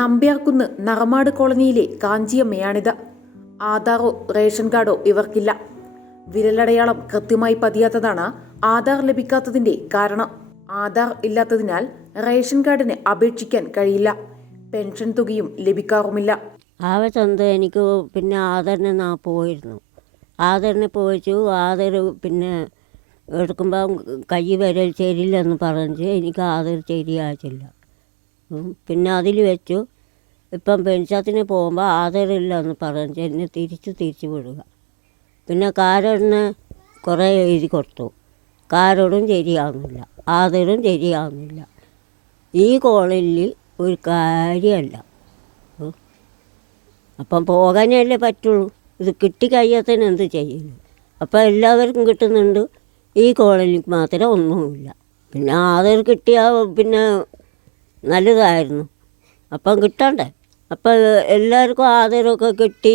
നമ്പ്യാർകുന്ന് നറമാട് കോളനിയിലെ കാഞ്ചിയമ്മയാണിത്. ആധാറോ റേഷൻ കാർഡോ ഇവർക്കില്ല. വിരലടയാളം കൃത്യമായി പതിയാത്തതാണ് ആധാർ ലഭിക്കാത്തതിന്റെ കാരണം. ആധാർ ഇല്ലാത്തതിനാൽ റേഷൻ കാർഡിന് അപേക്ഷിക്കാൻ കഴിയില്ല. പെൻഷൻ തുകയും ലഭിക്കാറുമില്ല. ആവശ്യം എനിക്ക് പിന്നെ ആധാറിന് പോയിരുന്നു. ആധാറിന് പോയിച്ചു. ആധാർ പിന്നെ എടുക്കുമ്പോൾ കൈ വിരൽ ശരിയില്ലെന്ന് പറഞ്ഞ് എനിക്ക് ആധാർ ശരിയായിട്ടില്ല. പിന്നെ അതിൽ വെച്ചു ഇപ്പം പെൻഷത്തിന് പോകുമ്പോൾ ആധാറില്ലെന്ന് പറഞ്ഞ് എന്നെ തിരിച്ചു വിടുക. പിന്നെ കാർഡിന് കുറേ എഴുതി കൊടുത്തു. കാർഡും ശരിയാവുന്നില്ല, ആധാറും ശരിയാവുന്നില്ല. ഈ കോളനിയിൽ ഒരു കാര്യമല്ല. അപ്പം പോകാനല്ലേ പറ്റുള്ളൂ. ഇത് കിട്ടിക്കഴിയാത്തതിന് എന്ത് ചെയ്യുന്നു? അപ്പം എല്ലാവർക്കും കിട്ടുന്നുണ്ട്, ഈ കോളനിക്ക് മാത്രം ഒന്നുമില്ല. പിന്നെ ആധാർ കിട്ടിയാൽ പിന്നെ നല്ലതായിരുന്നു. അപ്പം കിട്ടണ്ടേ? അപ്പം എല്ലാവർക്കും ആധാരമൊക്കെ കിട്ടി,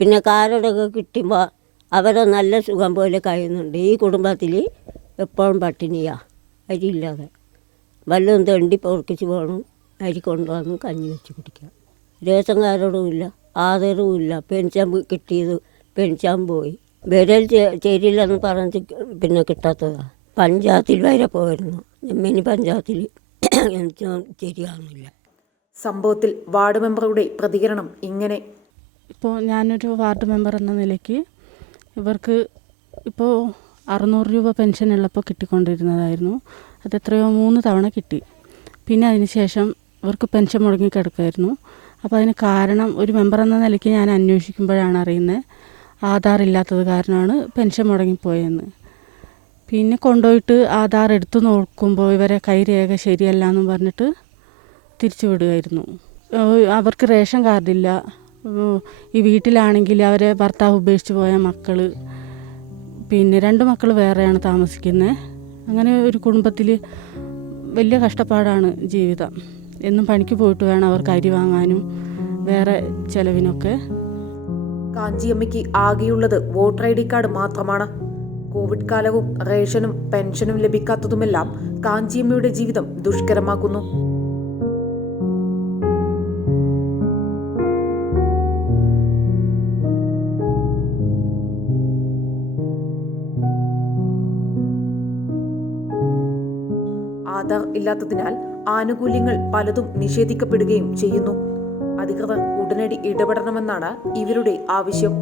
പിന്നെ കാർഡൊക്കെ കിട്ടുമ്പോൾ അവരെ നല്ല സുഖം പോലെ കഴിയുന്നുണ്ട്. ഈ കുടുംബത്തിൽ എപ്പോഴും പട്ടിണിയാണ്, അരിയില്ലാതെ. വല്ലതും തെണ്ടി പൊറുക്കിച്ച് പോകണം, അരി കൊണ്ടുവന്ന് കഞ്ഞി വെച്ച് കുടിക്കുക. റേഷൻ കാർഡും ഇല്ല, ആധാറും ഇല്ല. പെൻഷൻ കിട്ടിയത് പെൻഷൻ പോയി. വിരൽ ശരിയില്ലെന്ന് പറഞ്ഞ് പിന്നെ കിട്ടാത്തതാണ്. പഞ്ചായത്തിൽ വരെ പോയിരുന്നു, മിനി പഞ്ചായത്തിൽ ശരിയാവുന്നില്ല. സംഭവത്തിൽ വാർഡ് മെമ്പറുടെ പ്രതികരണം ഇങ്ങനെ: ഇപ്പോൾ ഞാനൊരു വാർഡ് മെമ്പർ എന്ന നിലയ്ക്ക് ഇവർക്ക് ഇപ്പോൾ 600 രൂപ പെൻഷൻ ഉള്ളപ്പോൾ കിട്ടിക്കൊണ്ടിരുന്നതായിരുന്നു. അതെത്രയോ 3 തവണ കിട്ടി. പിന്നെ അതിന് ശേഷം ഇവർക്ക് പെൻഷൻ മുടങ്ങിക്കിടക്കുമായിരുന്നു. അപ്പോൾ അതിന് കാരണം ഒരു മെമ്പർ എന്ന നിലയ്ക്ക് ഞാൻ അന്വേഷിക്കുമ്പോഴാണ് അറിയുന്നത് ആധാർ ഇല്ലാത്തത് കാരണമാണ് പെൻഷൻ മുടങ്ങിപ്പോയെന്ന്. പിന്നെ കൊണ്ടുപോയിട്ട് ആധാർ എടുത്തു നോക്കുമ്പോൾ ഇവരെ കൈരേഖ ശരിയല്ല എന്നും പറഞ്ഞിട്ട് തിരിച്ചു വിടുമായിരുന്നു. അവർക്ക് റേഷൻ കാർഡില്ല. ഈ വീട്ടിലാണെങ്കിൽ അവരെ ഭർത്താവ് ഉപേക്ഷിച്ച് പോയ മക്കൾ, പിന്നെ 2 മക്കൾ വേറെയാണ് താമസിക്കുന്നത്. അങ്ങനെ ഒരു കുടുംബത്തിൽ വലിയ കഷ്ടപ്പാടാണ് ജീവിതം. എന്നും പണിക്ക് പോയിട്ട് വേണം അവർക്ക് അരി വാങ്ങാനും വേറെ ചിലവിനൊക്കെ. കാഞ്ചിയമ്മയ്ക്ക് ആകെയുള്ളത് വോട്ടർ ID കാർഡ് മാത്രമാണ്. കോവിഡ് കാലവും റേഷനും പെൻഷനും ലഭിക്കാത്തതുമെല്ലാം കാഞ്ചിയമ്മയുടെ ജീവിതം ദുഷ്കരമാക്കുന്നു. ആധാർ ഇല്ലാത്തതിനാൽ ആനുകൂല്യങ്ങൾ പലതും നിഷേധിക്കപ്പെടുകയും ചെയ്യുന്നു. അധികൃതർ ഉടനടി ഇടപെടണമെന്നാണ് ഇവരുടെ ആവശ്യം.